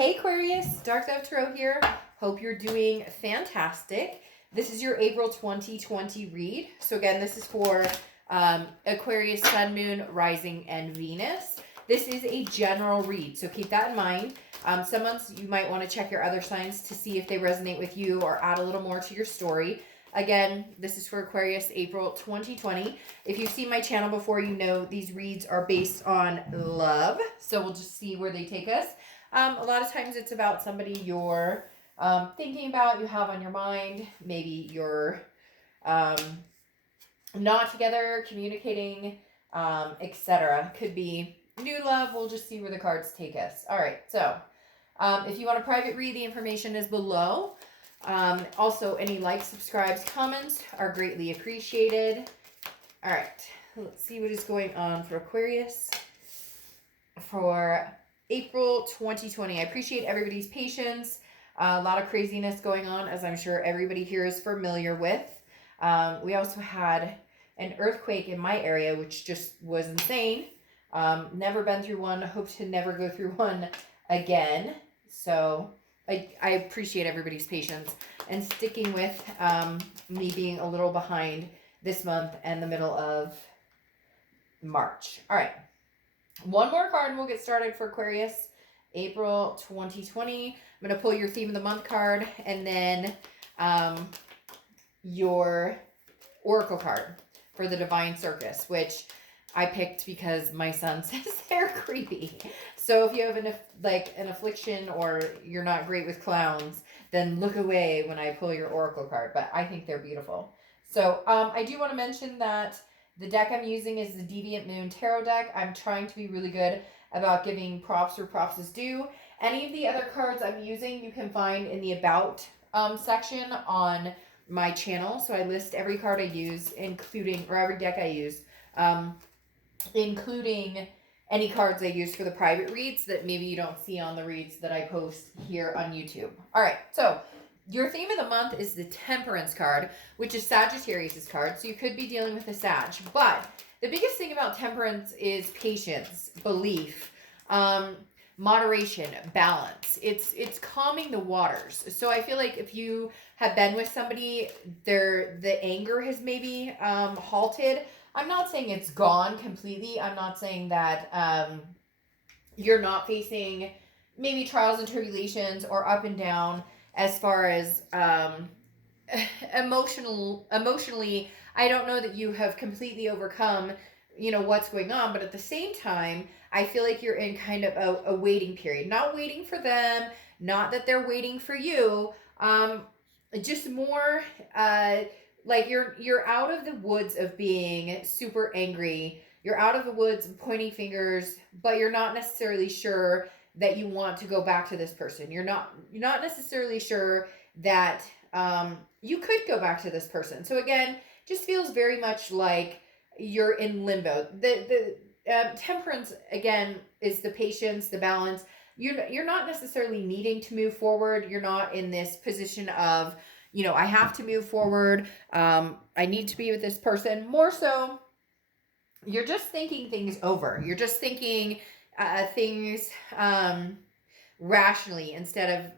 Hey Aquarius, Dark Dove Tarot here. Hope you're doing fantastic. This is your April 2020 read. So again, this is for Aquarius, Sun, Moon, Rising, and Venus. This is a general read, so keep that in mind. Some months you might want to check your other signs to see if they resonate with you or add a little more to your story. Again, this is for Aquarius, April 2020. If you've seen my channel before, you know these reads are based on love. So we'll just see where they take us. A lot of times it's about somebody you're thinking about, you have on your mind. Maybe you're not together, communicating, etc. Could be new love. We'll just see where the cards take us. All right, so if you want a private read, the information is below. Also, any likes, subscribes, comments are greatly appreciated. All right, let's see what is going on for Aquarius for April 2020. I appreciate everybody's patience. A lot of craziness going on, as I'm sure everybody here is familiar with. We also had an earthquake in my area, which just was insane. Never been through one. Hope to never go through one again. So I appreciate everybody's patience and sticking with me being a little behind this month and the middle of March. All right. One more card and we'll get started for Aquarius, April 2020. I'm going to pull your theme of the month card and then your oracle card for the Divine Circus, which I picked because my son says they're creepy. So if you have an affliction or you're not great with clowns, then look away when I pull your oracle card. But I think they're beautiful. So I do want to mention that the deck I'm using is the Deviant Moon Tarot deck. I'm trying to be really good about giving props where props is due. Any of the other cards I'm using you can find in the About section on my channel. So I list every card I use, including, or every deck I use, including any cards I use for the private reads that maybe you don't see on the reads that I post here on YouTube. All right, so your theme of the month is the Temperance card, which is Sagittarius' card. So you could be dealing with a Sag. But the biggest thing about Temperance is patience, belief, moderation, balance. It's calming the waters. So I feel like if you have been with somebody, the anger has maybe halted. I'm not saying it's gone completely. I'm not saying that you're not facing maybe trials and tribulations or up and down as far as emotionally. I don't know that you have completely overcome, what's going on, but at the same time, I feel like you're in kind of a waiting period. Not waiting for them, not that they're waiting for you. Just more like you're out of the woods of being super angry. You're out of the woods pointing fingers, but you're not necessarily sure that you want to go back to this person. You're not necessarily sure that you could go back to this person. So again, just feels very much like you're in limbo. The Temperance again is the patience, the balance. You're not necessarily needing to move forward. You're not in this position of, I have to move forward. I need to be with this person. More so, you're just thinking things over. You're just thinking things rationally instead of,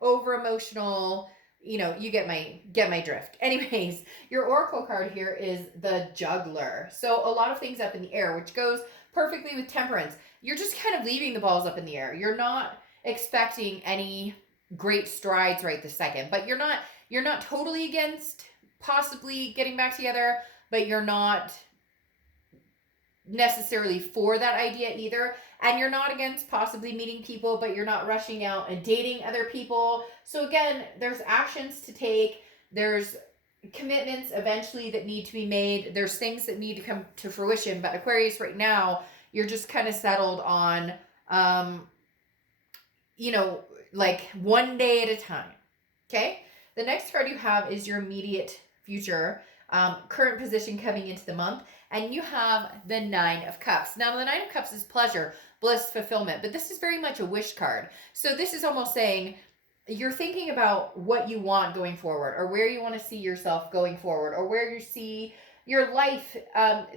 over emotional. You get my drift. Anyways, your oracle card here is the Juggler. So a lot of things up in the air, which goes perfectly with Temperance. You're just kind of leaving the balls up in the air. You're not expecting any great strides right this second, but you're not totally against possibly getting back together, but you're not necessarily for that idea either. And you're not against possibly meeting people, but you're not rushing out and dating other people. So again, there's actions to take. There's commitments eventually that need to be made. There's things that need to come to fruition. But Aquarius, right now, you're just kind of settled on, like one day at a time. Okay? The next card you have is your immediate future, current position coming into the month. And you have the Nine of Cups. Now, the Nine of Cups is pleasure, bliss, fulfillment. But this is very much a wish card. So this is almost saying you're thinking about what you want going forward, or where you want to see yourself going forward, or where you see your life.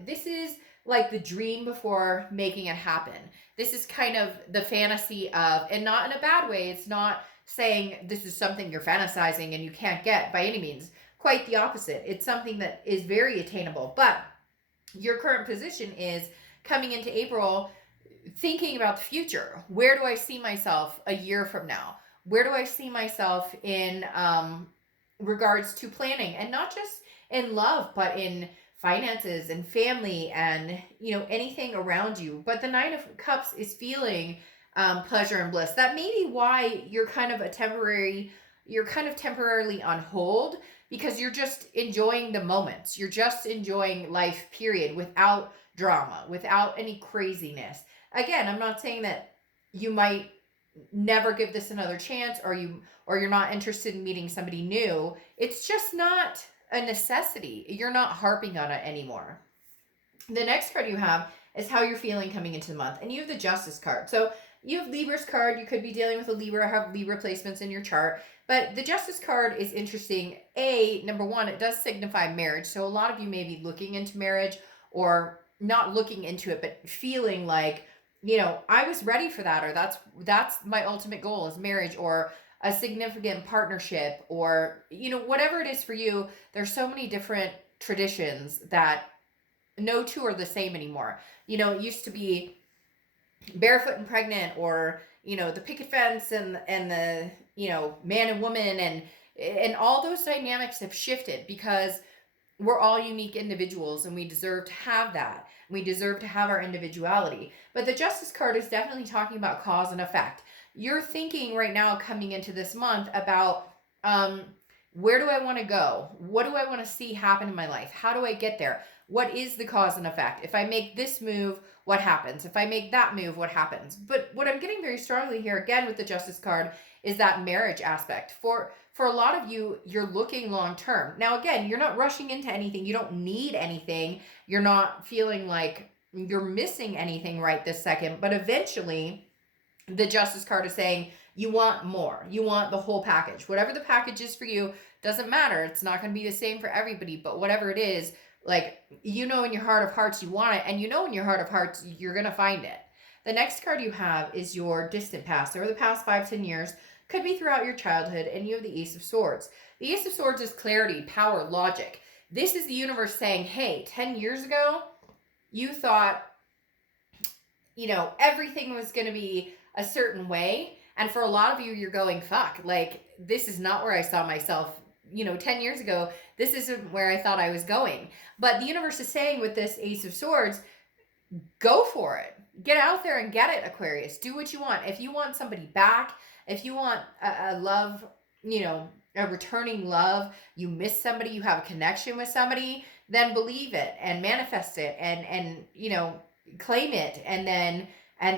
This is like the dream before making it happen. This is kind of the fantasy of, and not in a bad way. It's not saying this is something you're fantasizing and you can't get by any means. Quite the opposite. It's something that is very attainable. But your current position is coming into April thinking about the future. Where do I see myself a year from now? Where do I see myself in regards to planning, and not just in love, but in finances and family and, you know, anything around you. But the Nine of Cups is feeling pleasure and bliss. That may be why you're kind of temporarily on hold, because you're just enjoying the moments. You're just enjoying life, period, without drama, without any craziness. Again, I'm not saying that you might never give this another chance, or you're not interested in meeting somebody new. It's just not a necessity. You're not harping on it anymore. The next card you have is how you're feeling coming into the month, and you have the Justice card. So you have Libra's card. You could be dealing with a Libra, have Libra placements in your chart. But the Justice card is interesting. Number one, it does signify marriage. So a lot of you may be looking into marriage, or not looking into it, but feeling like, you know, I was ready for that, or that's my ultimate goal is marriage, or a significant partnership, or, you know, whatever it is for you. There's so many different traditions that no two are the same anymore. You know, it used to be barefoot and pregnant, or, you know, the picket fence and the, you know, man and woman, and all those dynamics have shifted, because we're all unique individuals and we deserve to have that. We deserve to have our individuality. But the Justice card is definitely talking about cause and effect. You're thinking right now, coming into this month, about where do I want to go? What do I want to see happen in my life? How do I get there? What is the cause and effect? If I make this move, what happens? If I make that move, what happens? But what I'm getting very strongly here, again, with the Justice card, is that marriage aspect. For a lot of you, you're looking long term. Now, again, you're not rushing into anything. You don't need anything. You're not feeling like you're missing anything right this second. But eventually, the Justice card is saying you want more. You want the whole package. Whatever the package is for you, doesn't matter. It's not going to be the same for everybody. But whatever it is, like, you know in your heart of hearts you want it, and you know in your heart of hearts you're going to find it. The next card you have is your distant past, over the past 5-10 years. Could be throughout your childhood, and you have the Ace of Swords. The Ace of Swords is clarity, power, logic. This is the universe saying, hey, 10 years ago, you thought, you know, everything was going to be a certain way. And for a lot of you, you're going, fuck, like, this is not where I saw myself, you know, 10 years ago. This isn't where I thought I was going. But the universe is saying, with this Ace of Swords, go for it. Get out there and get it, Aquarius. Do what you want. If you want somebody back, if you want a love, you know, a returning love, you miss somebody, you have a connection with somebody, then believe it and manifest it, and you know, claim it, and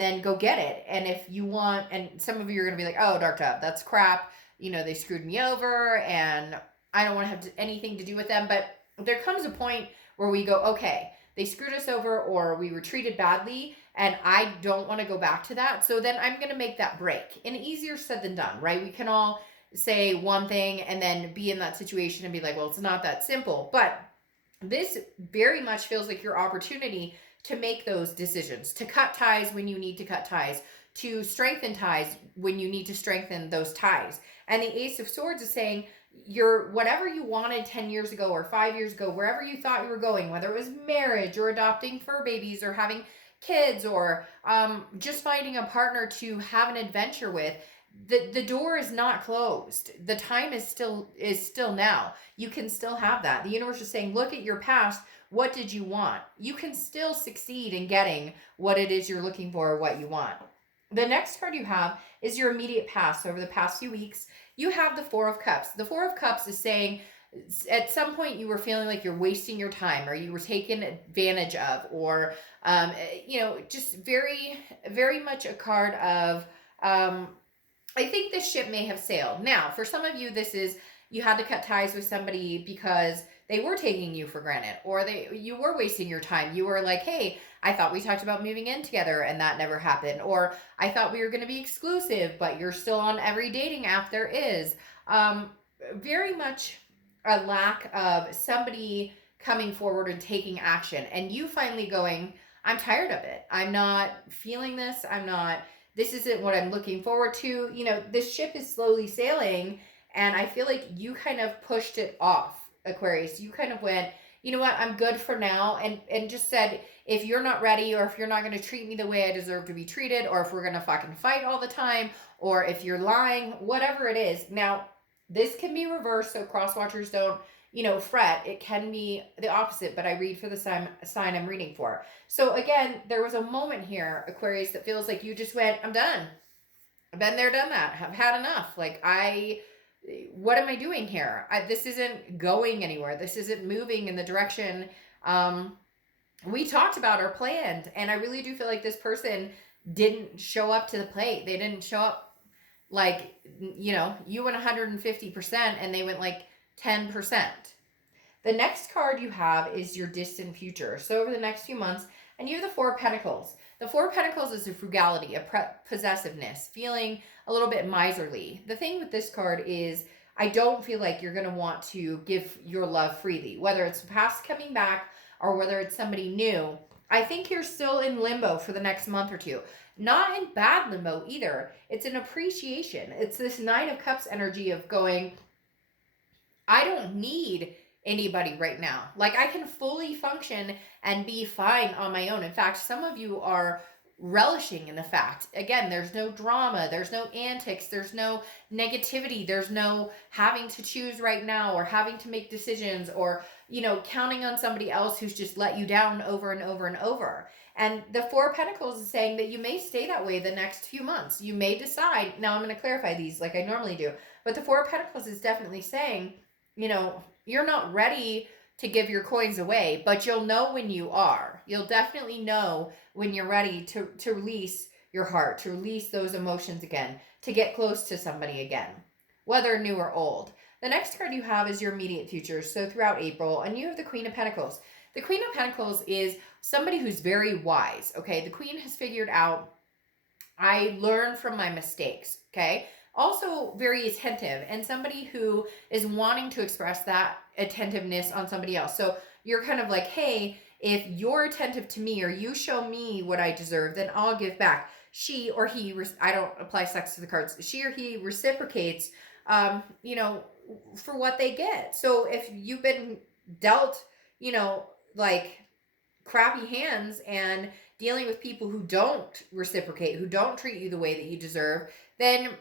then go get it. And if you want, and some of you are going to be like, oh, Dark Dove, that's crap. You know, they screwed me over and I don't want to have anything to do with them. But there comes a point where we go, okay, they screwed us over, or we were treated badly, and I don't want to go back to that. So then I'm going to make that break. And easier said than done, right? We can all say one thing and then be in that situation and be like, well, it's not that simple. But this very much feels like your opportunity to make those decisions, to cut ties when you need to cut ties, to strengthen ties when you need to strengthen those ties. And the Ace of Swords is saying, whatever you wanted 10 years ago or 5 years ago, wherever you thought you were going, whether it was marriage or adopting fur babies or having kids, or just finding a partner to have an adventure with, the door is not closed. The time is still now. You can still have that. The universe is saying, look at your past. What did you want? You can still succeed in getting what it is you're looking for, or what you want. The next card you have is your immediate past. Over the past few weeks, you have the Four of Cups. The Four of Cups is saying, at some point you were feeling like you're wasting your time, or you were taken advantage of, or you know, just very, very much a card of I think this ship may have sailed. Now, for some of you, this is, you had to cut ties with somebody because they were taking you for granted, or you were wasting your time. You were like, hey, I thought we talked about moving in together and that never happened. Or I thought we were going to be exclusive, but you're still on every dating app there is. Very much a lack of somebody coming forward and taking action, and you finally going, I'm tired of it. I'm not feeling this. This isn't what I'm looking forward to. You know, this ship is slowly sailing, and I feel like you kind of pushed it off, Aquarius. You kind of went, you know what, I'm good for now, and just said, if you're not ready, or if you're not going to treat me the way I deserve to be treated, or if we're going to fucking fight all the time, or if you're lying, whatever it is. Now, this can be reversed, so cross watchers don't, you know, fret. It can be the opposite, but I read for the sign I'm reading for. So again, there was a moment here, Aquarius, that feels like you just went, I'm done. I've been there, done that. I've had enough. Like, what am I doing here? This isn't going anywhere. This isn't moving in the direction we talked about or planned. And I really do feel like this person didn't show up to the plate. They didn't show up, like, you know, you went 150% and they went like 10%. The next card you have is your distant future. So over the next few months, and you have the Four of Pentacles. The Four of Pentacles is a frugality, a possessiveness, feeling a little bit miserly. The thing with this card is, I don't feel like you're going to want to give your love freely, whether it's past coming back or whether it's somebody new. I think you're still in limbo for the next month or two. Not in bad limbo either. It's an appreciation. It's this Nine of Cups energy of going, I don't need anybody right now. Like, I can fully function and be fine on my own. In fact, some of you are relishing in the fact, again, there's no drama, there's no antics, there's no negativity, there's no having to choose right now or having to make decisions or, you know, counting on somebody else who's just let you down over and over and over. And the Four of Pentacles is saying that you may stay that way the next few months. You may decide, now I'm going to clarify these like I normally do, but the Four of Pentacles is definitely saying, you know, you're not ready to give your coins away, but you'll know when you are. You'll definitely know when you're ready to release your heart, to release those emotions again, to get close to somebody again, whether new or old. The next card you have is your immediate future, so throughout April, and you have the Queen of Pentacles. The Queen of Pentacles is somebody who's very wise, okay? The Queen has figured out, I learn from my mistakes, okay? Also very attentive, and somebody who is wanting to express that attentiveness on somebody else. So you're kind of like, hey, if you're attentive to me or you show me what I deserve, then I'll give back. She or he, I don't apply sex to the cards, she or he reciprocates, you know, for what they get. So if you've been dealt, you know, like crappy hands and dealing with people who don't reciprocate, who don't treat you the way that you deserve, then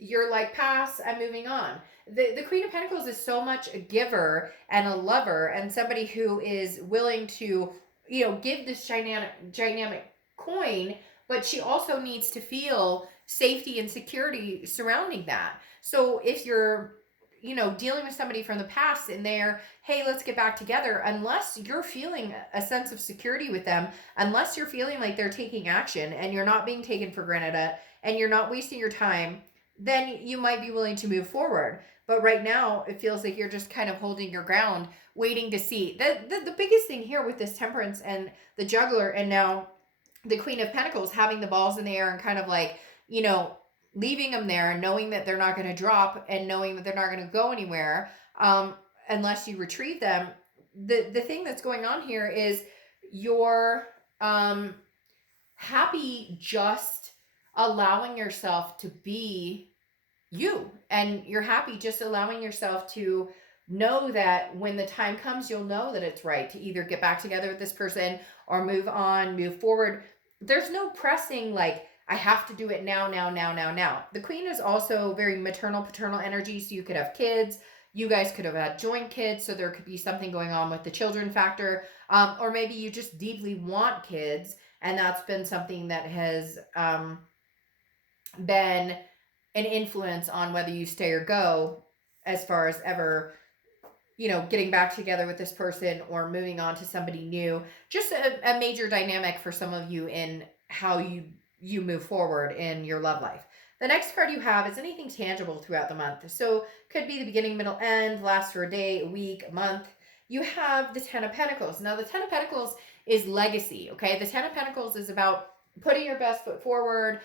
you're like, pass, I'm moving on. The Queen of Pentacles is so much a giver and a lover and somebody who is willing to, you know, give this dynamic coin, but she also needs to feel safety and security surrounding that. So if you're, you know, dealing with somebody from the past and they're, hey, let's get back together, unless you're feeling a sense of security with them, unless you're feeling like they're taking action and you're not being taken for granted and you're not wasting your time, then you might be willing to move forward. But right now, it feels like you're just kind of holding your ground, waiting to see. The biggest thing here with this Temperance and the Juggler and now the Queen of Pentacles having the balls in the air and kind of like, you know, leaving them there and knowing that they're not going to drop and knowing that they're not going to go anywhere unless you retrieve them. The thing that's going on here is you're happy just allowing yourself to be you, and you're happy just allowing yourself to know that when the time comes, you'll know that it's right to either get back together with this person or move on, move forward. There's no pressing like, I have to do it now. The Queen is also very maternal, paternal energy, so you could have kids. You guys could have had joint kids, so there could be something going on with the children factor. Or maybe you just deeply want kids, and that's been something that has been an influence on whether you stay or go as far as ever, you know, getting back together with this person or moving on to somebody new. Just a major dynamic for some of you in how you move forward in your love life. The next card you have is anything tangible throughout the month. So could be the beginning, middle, end, last for a day, a week, a month. You have the Ten of Pentacles. Now the Ten of Pentacles is legacy, okay? The Ten of Pentacles is about putting your best foot forward,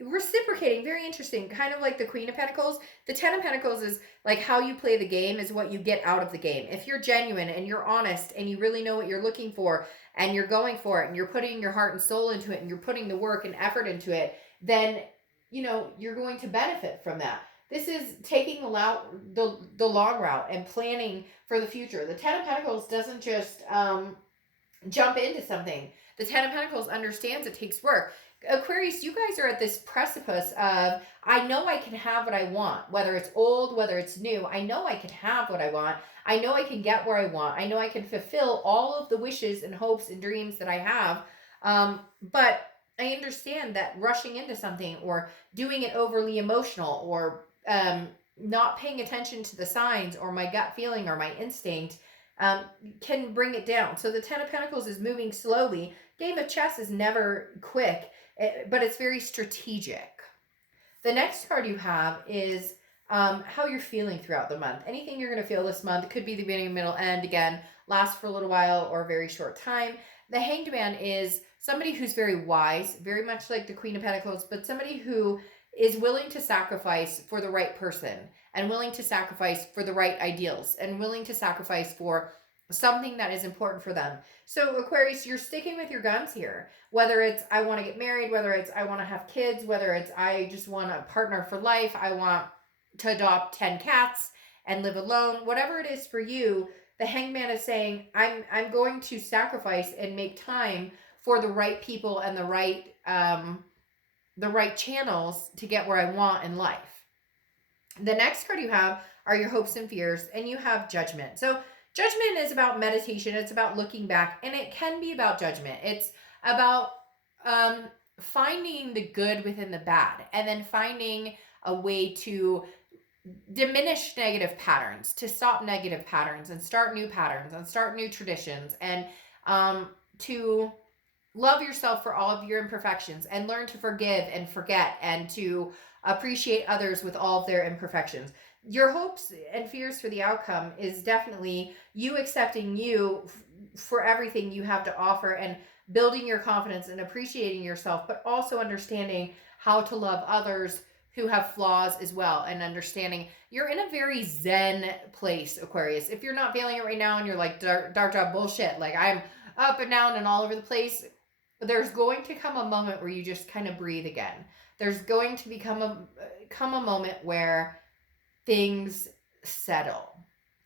reciprocating, very interesting, kind of like the Queen of Pentacles. The Ten of Pentacles is like how you play the game is what you get out of the game. If you're genuine and you're honest and you really know what you're looking for and you're going for it and you're putting your heart and soul into it and you're putting the work and effort into it, then, you know, you're going to benefit from that. This is taking the long route and planning for the future. The Ten of Pentacles doesn't just jump into something. The Ten of Pentacles understands it takes work. Aquarius, you guys are at this precipice of, I know I can have what I want, whether it's old, whether it's new. I know I can have what I want. I know I can get where I want. I know I can fulfill all of the wishes and hopes and dreams that I have. But I understand that rushing into something or doing it overly emotional or not paying attention to the signs or my gut feeling or my instinct can bring it down. So the Ten of Pentacles is moving slowly. Game of chess is never quick, but it's very strategic. The next card you have is how you're feeling throughout the month. Anything you're going to feel this month. It could be the beginning, middle, end. Again, last for a little while or a very short time. The Hanged Man is somebody who's very wise, very much like the Queen of Pentacles, but somebody who is willing to sacrifice for the right person and willing to sacrifice for the right ideals and willing to sacrifice for something that is important for them. So Aquarius, you're sticking with your guns here. Whether it's I want to get married, whether it's I want to have kids, whether it's I just want a partner for life, I want to adopt 10 cats and live alone, whatever it is for you, the Hanged Man is saying, I'm going to sacrifice and make time for the right people and the right channels to get where I want in life. The next card you have are your hopes and fears, and you have Judgment. So Judgment is about meditation. It's about looking back, and it can be about judgment. It's about finding the good within the bad, and then finding a way to diminish negative patterns, to stop negative patterns and start new patterns and start new traditions, and to love yourself for all of your imperfections and learn to forgive and forget and to appreciate others with all of their imperfections. Your hopes and fears for the outcome is definitely you accepting you for everything you have to offer and building your confidence and appreciating yourself, but also understanding how to love others who have flaws as well, and understanding you're in a very zen place, Aquarius. If you're not feeling it right now and you're like, dark job bullshit, like I'm up and down and all over the place, there's going to come a moment where you just kind of breathe again. There's going to come a moment where things settle.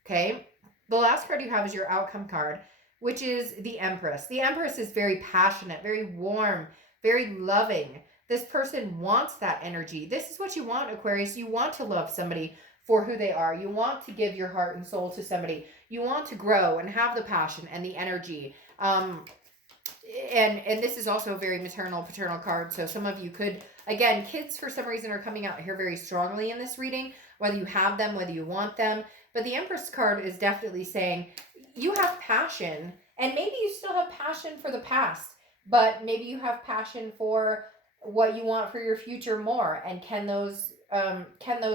Okay? The last card you have is your outcome card, which is the Empress. The Empress is very passionate, very warm, very loving. This person wants that energy. This is what you want, Aquarius. You want to love somebody for who they are. You want to give your heart and soul to somebody. You want to grow and have the passion and the energy. And this is also a very maternal, paternal card. So some of you could, again, kids for some reason are coming out here very strongly in this reading, whether you have them, whether you want them. But the Empress card is definitely saying you have passion, and maybe you still have passion for the past, but maybe you have passion for what you want for your future more. And can those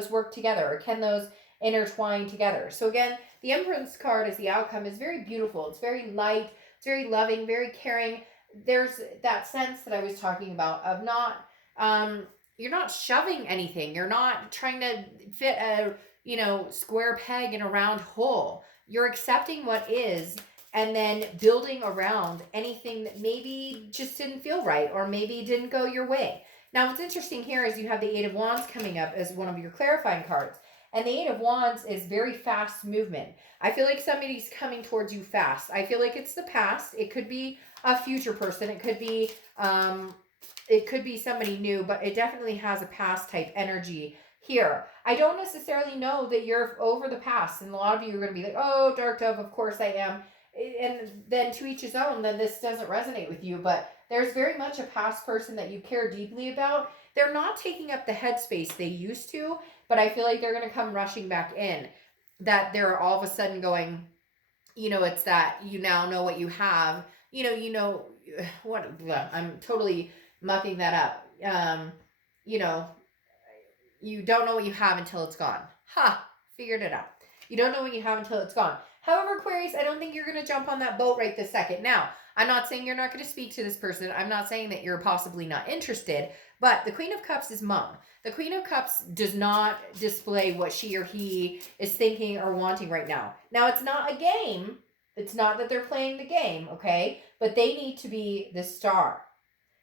work together, or can those intertwine together? So again, the Empress card as the outcome is very beautiful. It's very light. It's very loving, very caring. There's that sense that I was talking about of not, you're not shoving anything. You're not trying to fit a, square peg in a round hole. You're accepting what is and then building around anything that maybe just didn't feel right or maybe didn't go your way. Now, what's interesting here is you have the Eight of Wands coming up as one of your clarifying cards. And the Eight of Wands is very fast movement. I feel like somebody's coming towards you fast. I feel like it's the past. It could be a future person. It could be somebody new, but it definitely has a past type energy here. I don't necessarily know that you're over the past. And a lot of you are going to be like, oh, Dark Dove, of course I am. And then to each his own, then this doesn't resonate with you. But there's very much a past person that you care deeply about. They're not taking up the headspace they used to, but I feel like they're going to come rushing back in. That they're all of a sudden going, it's that you now know what you have. What, I'm totally mucking that up. You don't know what you have until it's gone. Figured it out. You don't know what you have until it's gone. However, Aquarius, I don't think you're going to jump on that boat right this second. Now, I'm not saying you're not going to speak to this person. I'm not saying that you're possibly not interested, but the Queen of Cups is mom. The Queen of Cups does not display what she or he is thinking or wanting right now. Now, it's not a game. It's not that they're playing the game, okay? But they need to be the star.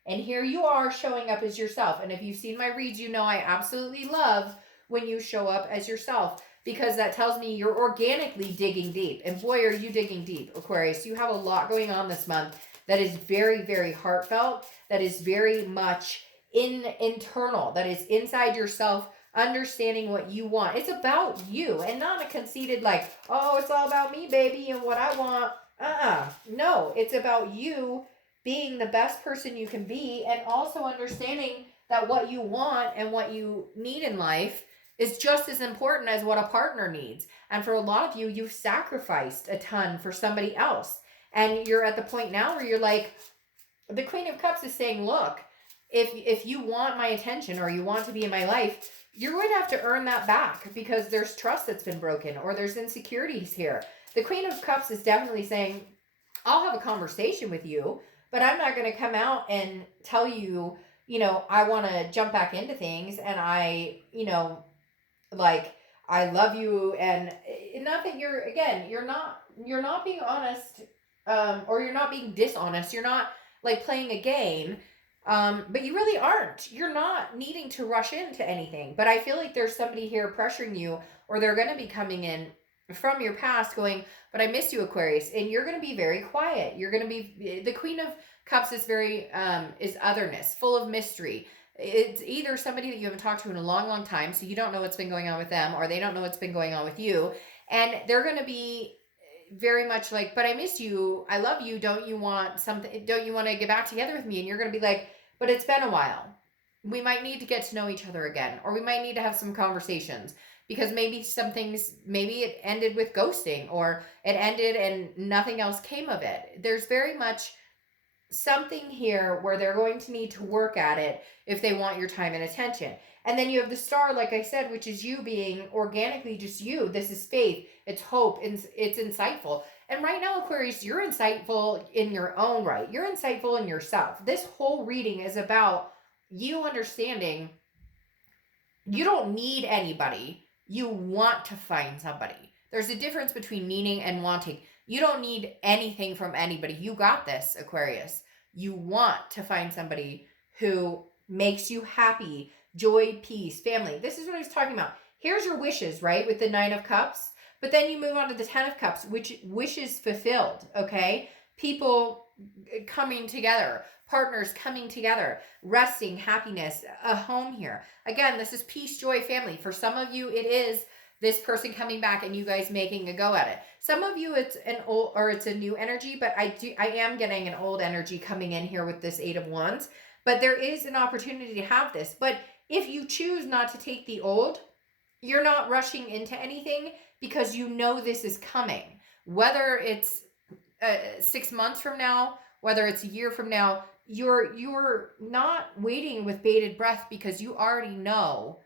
And here you are showing up as yourself. And if you've seen my reads, you know I absolutely love when you show up as yourself, because that tells me you're organically digging deep. And boy, are you digging deep, Aquarius. You have a lot going on this month that is very, very heartfelt, that is very much internal, that is inside yourself, understanding what you want. It's about you, and not a conceited like, oh, it's all about me, baby, and what I want. No, it's about you being the best person you can be, and also understanding that what you want and what you need in life is just as important as what a partner needs. And for a lot of you, you've sacrificed a ton for somebody else. And you're at the point now where you're like, the Queen of Cups is saying, look, if you want my attention or you want to be in my life, you're going to have to earn that back, because there's trust that's been broken or there's insecurities here. The Queen of Cups is definitely saying, I'll have a conversation with you, but I'm not going to come out and tell you, I want to jump back into things, and like, I love you, and not that you're not being honest, or you're not being dishonest. You're not like playing a game, but you really aren't. You're not needing to rush into anything. But I feel like there's somebody here pressuring you, or they're going to be coming in from your past going, but I miss you, Aquarius. And you're going to be very quiet. You're going to be, the Queen of Cups is very, is otherness, full of mystery. It's either somebody that you haven't talked to in a long, long time, so you don't know what's been going on with them, or they don't know what's been going on with you. And they're going to be very much like, but I miss you. I love you. Don't you want something? Don't you want to get back together with me? And you're going to be like, but it's been a while. We might need to get to know each other again, or we might need to have some conversations, because maybe some things, maybe it ended with ghosting, or it ended and nothing else came of it. There's very much something here where they're going to need to work at it if they want your time and attention. And then you have the star, like I said, which is you being organically just you. This is faith. It's hope. It's insightful. And right now, Aquarius, you're insightful in your own right. You're insightful in yourself. This whole reading is about you understanding you don't need anybody. You want to find somebody. There's a difference between needing and wanting. You don't need anything from anybody. You got this, Aquarius. You want to find somebody who makes you happy, joy, peace, family. This is what I was talking about. Here's your wishes, right? With the 9 of Cups. But then you move on to the 10 of Cups, which wishes fulfilled, okay? People coming together, partners coming together, resting, happiness, a home here. Again, this is peace, joy, family. For some of you, it is this person coming back and you guys making a go at it. Some of you, it's an old, or it's a new energy, but I am getting an old energy coming in here with this 8 of Wands. But there is an opportunity to have this. But if you choose not to take the old, you're not rushing into anything, because you know this is coming. Whether it's 6 months from now, whether it's a year from now, you're not waiting with bated breath, because you already know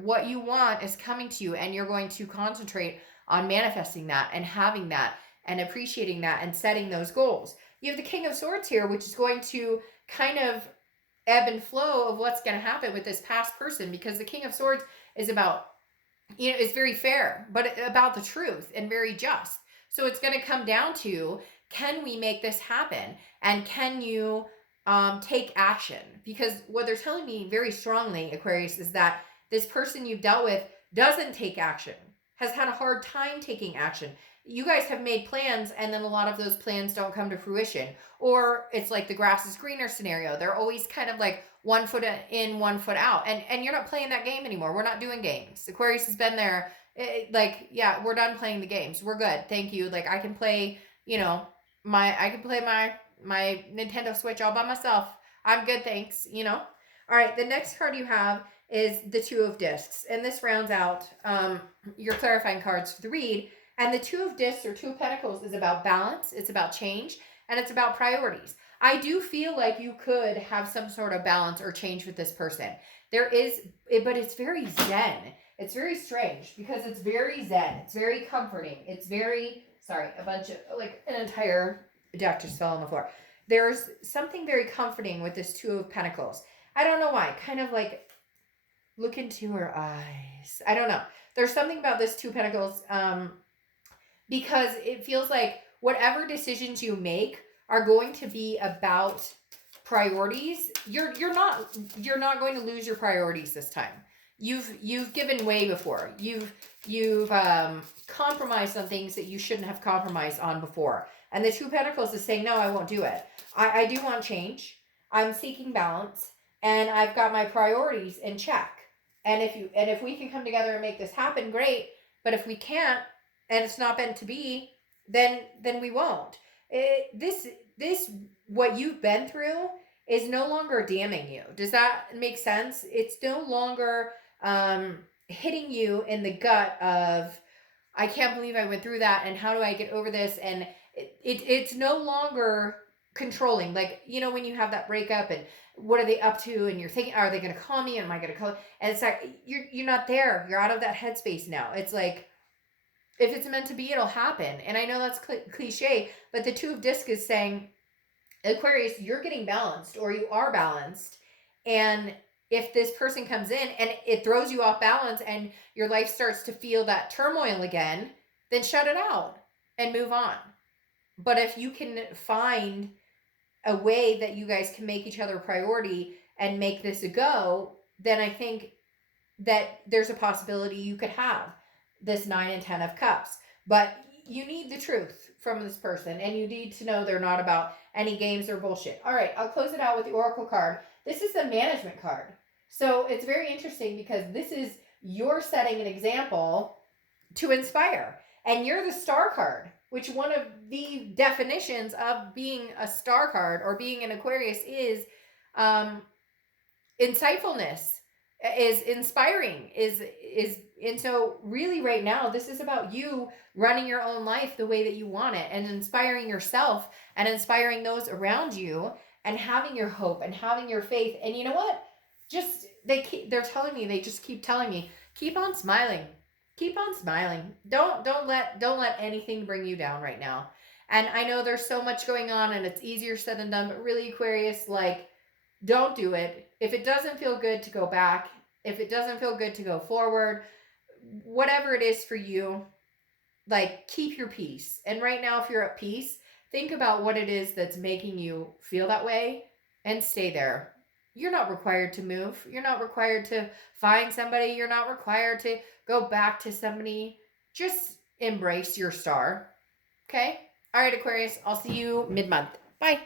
what you want is coming to you, and you're going to concentrate on manifesting that and having that and appreciating that and setting those goals. You have the King of Swords here, which is going to kind of ebb and flow of what's going to happen with this past person, because the King of Swords is about, it's very fair, but about the truth and very just. So it's going to come down to, can we make this happen? And can you take action? Because what they're telling me very strongly, Aquarius, is that this person you've dealt with doesn't take action, has had a hard time taking action. You guys have made plans, and then a lot of those plans don't come to fruition. Or it's like the grass is greener scenario. They're always kind of like 1 foot in, 1 foot out. And you're not playing that game anymore. We're not doing games. Aquarius has been there. Yeah, we're done playing the games. We're good. Thank you. Like, I can play, I can play my Nintendo Switch all by myself. I'm good, thanks, All right, the next card you have is the 2 of Discs. And this rounds out your clarifying cards for the read. And the 2 of Discs, or 2 of Pentacles, is about balance. It's about change. And it's about priorities. I do feel like you could have some sort of balance or change with this person. There is, but it's very zen. It's very strange, because it's very zen. It's very comforting. It's very, a bunch of, like, an entire deck just fell on the floor. There's something very comforting with this Two of Pentacles. I don't know why. Kind of like look into her eyes. I don't know. There's something about this Two of Pentacles because it feels like whatever decisions you make are going to be about priorities. You're not going to lose your priorities this time. You've given way before. You've compromised on things that you shouldn't have compromised on before. And the Two of Pentacles is saying, no, I won't do it. I do want change. I'm seeking balance, and I've got my priorities in check. And if we can come together and make this happen, great. But if we can't, and it's not meant to be, then we won't. This what you've been through is no longer damning you. Does that make sense? It's no longer hitting you in the gut of, I can't believe I went through that, and how do I get over this? And it's no longer controlling. Like, you know, when you have that breakup and what are they up to, and you're thinking, are they going to call me? Am I going to call? And it's like, you're not there. You're out of that headspace now. It's like, if it's meant to be, it'll happen. And I know that's cliche, but the Two of Discs is saying, Aquarius, you're getting balanced, or you are balanced. And if this person comes in and it throws you off balance and your life starts to feel that turmoil again, then shut it out and move on. But if you can find a way that you guys can make each other a priority and make this a go, then I think that there's a possibility you could have this 9 and 10 of Cups. But you need the truth from this person, and you need to know they're not about any games or bullshit. All right, I'll close it out with the Oracle card. This is the Management card. So it's very interesting because this is you're setting an example to inspire. And you're the Star card, which one of the definitions of being a Star card or being an Aquarius is insightfulness, is inspiring, is and so really right now this is about you running your own life the way that you want it, and inspiring yourself and inspiring those around you, and having your hope and having your faith. And you know what, just they're telling me, they just keep telling me, keep on smiling, don't let anything bring you down right now. And I know there's so much going on and it's easier said than done, but really, Aquarius, like, don't do it. If it doesn't feel good, to go back. If it doesn't feel good, to go forward. Whatever it is for you, like, keep your peace. And right now, if you're at peace, think about what it is that's making you feel that way and stay there. You're not required to move. You're not required to find somebody. You're not required to go back to somebody. Just embrace your star. Okay? All right, Aquarius, I'll see you mid-month. Bye.